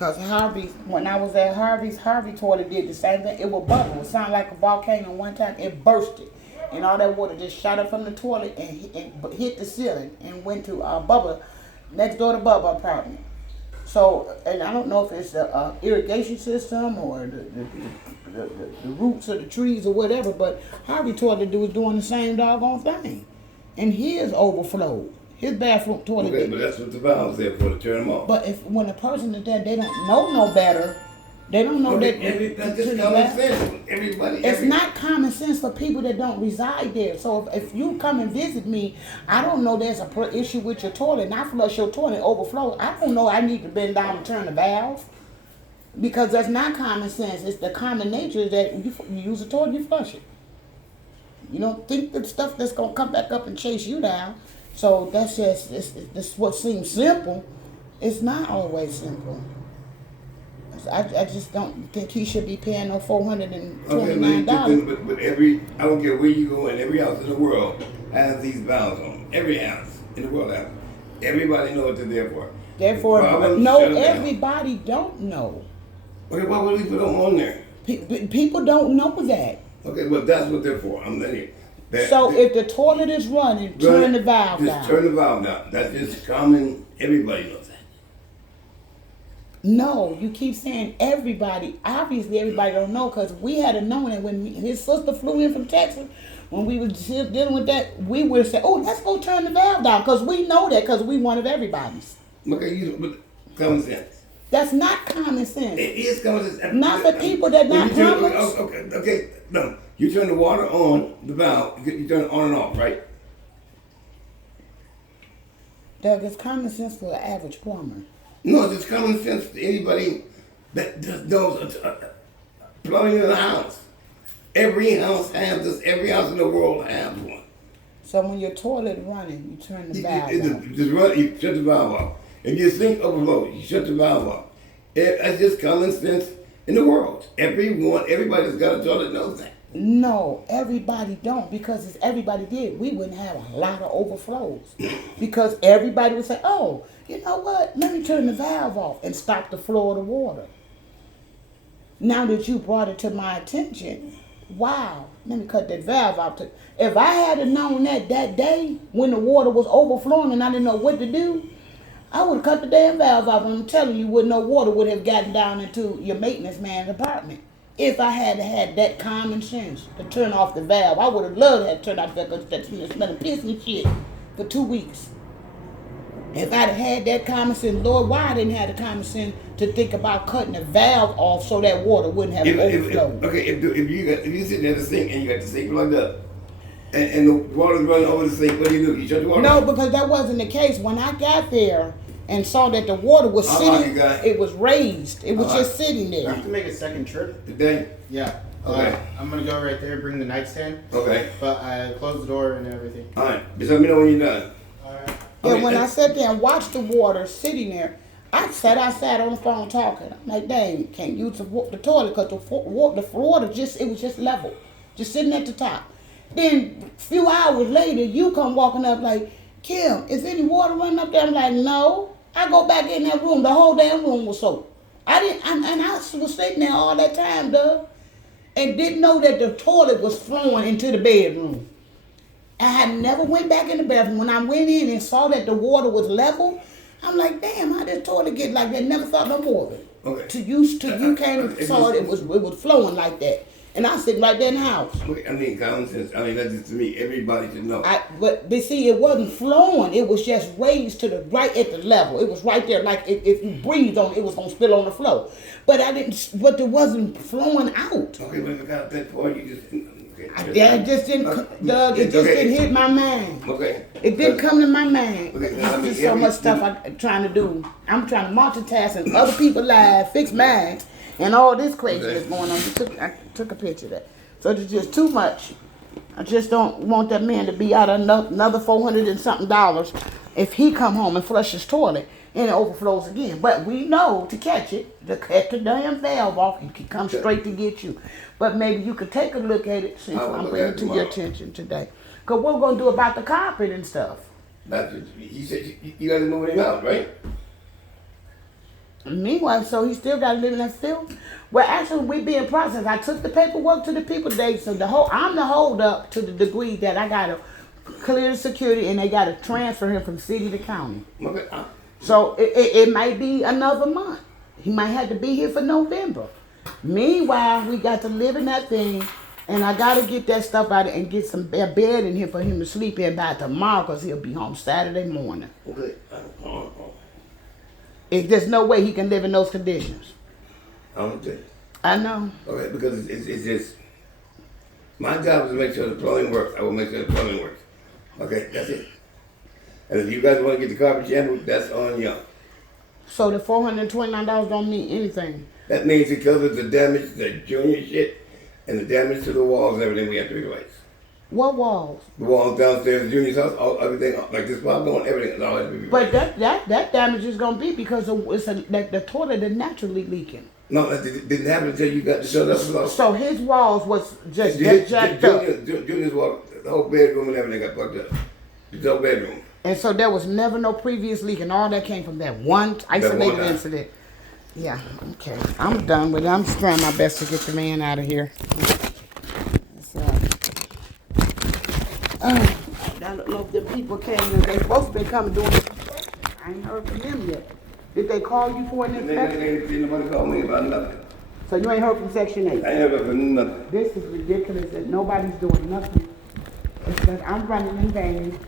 Because when I was at Harvey toilet did the same thing. It would bubble. It sounded like a volcano one time. It bursted. And all that water just shot up from the toilet and hit the ceiling and went to Bubba, next door to Bubba apartment. So, and I don't know if it's the irrigation system or the roots of the trees or whatever, but Harvey toilet was doing the same doggone thing. And his overflowed. His bathroom toilet. Okay, but that's what the valve's there for, to turn them off. But when a person is there, they don't know no better. They don't know that. That's just common sense. It's not common sense for people that don't reside there. So if you come and visit me, I don't know there's a issue with your toilet, and I flush your toilet overflow. I don't know I need to bend down and turn the valve. Because that's not common sense. It's the common nature that you use a toilet, you flush it. You don't think the stuff that's going to come back up and chase you down. So that's just what seems simple. It's not always simple. I just don't think he should be paying no $429. But I don't care where you go, in every house in the world has these valves on. Every house in the world has them. Everybody knows what they're there for. Therefore, no, everybody don't know. Okay, why would we put them on there? People don't know that. Okay, well, that's what they're for. I'm letting you. If the toilet is running, turn the valve down. Just turn the valve down. That's just common. Everybody knows that. No, you keep saying everybody. Obviously, everybody don't know, because we had to know that when his sister flew in from Texas, when we was dealing with that, we would say, "Oh, let's go turn the valve down," because we know that, because we one of everybody's. Okay, but common sense. That's not common sense. It is common sense. Not for people that not plumbers. Okay, no. You turn the water on, the valve, you turn it on and off, right? Doug, it's common sense for an average plumber. No, it's common sense to anybody that just knows plumbing in the house. Every house has this. Every house in the world has one. So when your toilet running, you turn the valve off. You shut the valve off. If your sink overflows, you shut the valve off. That's just common sense in the world. Everybody that's got a toilet knows that. No, everybody don't, because if everybody did, we wouldn't have a lot of overflows. Because everybody would say, "Oh, you know what? Let me turn the valve off and stop the flow of the water." Now that you brought it to my attention, wow, let me cut that valve off. If I had known that day when the water was overflowing and I didn't know what to do, I would have cut the damn valve off. I'm telling you, no water would have gotten down into your maintenance man's apartment. If I had that common sense to turn off the valve, I would have loved to have turned off the valve, because that's smelling piss and shit for 2 weeks. If I'd had that common sense, Lord, why I didn't have the common sense to think about cutting the valve off so that water wouldn't have overflowed. If you sit there at the sink and you got the sink plugged up, and the water's running over the sink, what do? You shut the water off? No, because that wasn't the case. When I got there and saw that the water was sitting, it was raised. It was just sitting there. I have to make a second trip. Today? Yeah. Okay. I'm going to go right there, bring the nightstand. Okay. But I close the door and everything. All right. Just let me know when you're done. All right. Yeah, when I sat there and watched the water sitting there, I sat outside on the phone talking. I'm like, dang, can't use the toilet because the water it was just level, just sitting at the top. Then a few hours later, you come walking up like, "Kim, is any water running up there?" I'm like, "No." I go back in that room. The whole damn room was soaked. I was sitting there all that time, Doug, and didn't know that the toilet was flowing into the bedroom. I had never went back in the bathroom. When I went in and saw that the water was level, I'm like, "Damn, how did the toilet get like that?" Never thought no more of it. Okay. You came and saw it was flowing like that. And I sit right there in the house. Okay, common sense. That's just to me. Everybody should know. But see, it wasn't flowing. It was just raised to the right at the level. It was right there. Like if you breathed on it, it was gonna spill on the floor. But it wasn't flowing out. Okay, but if I got that for you, just. It just didn't, Doug. It just didn't hit my mind. Okay. It didn't come to my mind. Okay. There's so much stuff I'm trying to do. I'm trying to multitask in other people's lives, fix mine. And all this craziness going on. I took a picture of that. So it's just too much. I just don't want that man to be out another $400 and something if he come home and flush his toilet and it overflows again. But we know to catch it, to cut the damn valve off, it can come straight to get you. But maybe you could take a look at it since I'm bringing it to your attention today. Because what we're going to do about the carpet and stuff. You said you guys are moving him out, right? Meanwhile, so he still got to live in that field. Well, actually, we being processed. I took the paperwork to the people today, so I'm the hold up to the degree that I got to clear the security and they got to transfer him from city to county. Okay. So it might be another month. He might have to be here for November. Meanwhile, we got to live in that thing, and I got to get that stuff out and get some bed in here for him to sleep in by tomorrow because he'll be home Saturday morning. Okay. There's no way he can live in those conditions. I don't think. I know. Okay, because it's just my job is to make sure the plumbing works. I will make sure the plumbing works. Okay, that's it. And if you guys want to get the carpet handled, that's on you. So the $429 don't mean anything. That means because of the damage, the junior shit, and the damage to the walls and everything we have to replace. What walls? The walls downstairs, the junior's house, everything, like this bathroom, everything is all has to be replaced. But that damage is gonna be because the toilet is naturally leaking. No, that didn't happen until you got to shut up. So his walls was just jacked up. Junior's wall, the whole bedroom and everything got fucked up. The whole bedroom. And so there was never no previous leak, and all that came from that one isolated incident. Yeah, okay. I'm done with it. I'm just trying my best to get the man out of here. So, I don't know if the people came and they supposed to be coming doing it. I ain't heard from them yet. Did they call you for an inspection? Nobody called me about nothing. So you ain't heard from Section 8? I ain't heard from nothing. This is ridiculous that nobody's doing nothing. It's that I'm running in vain.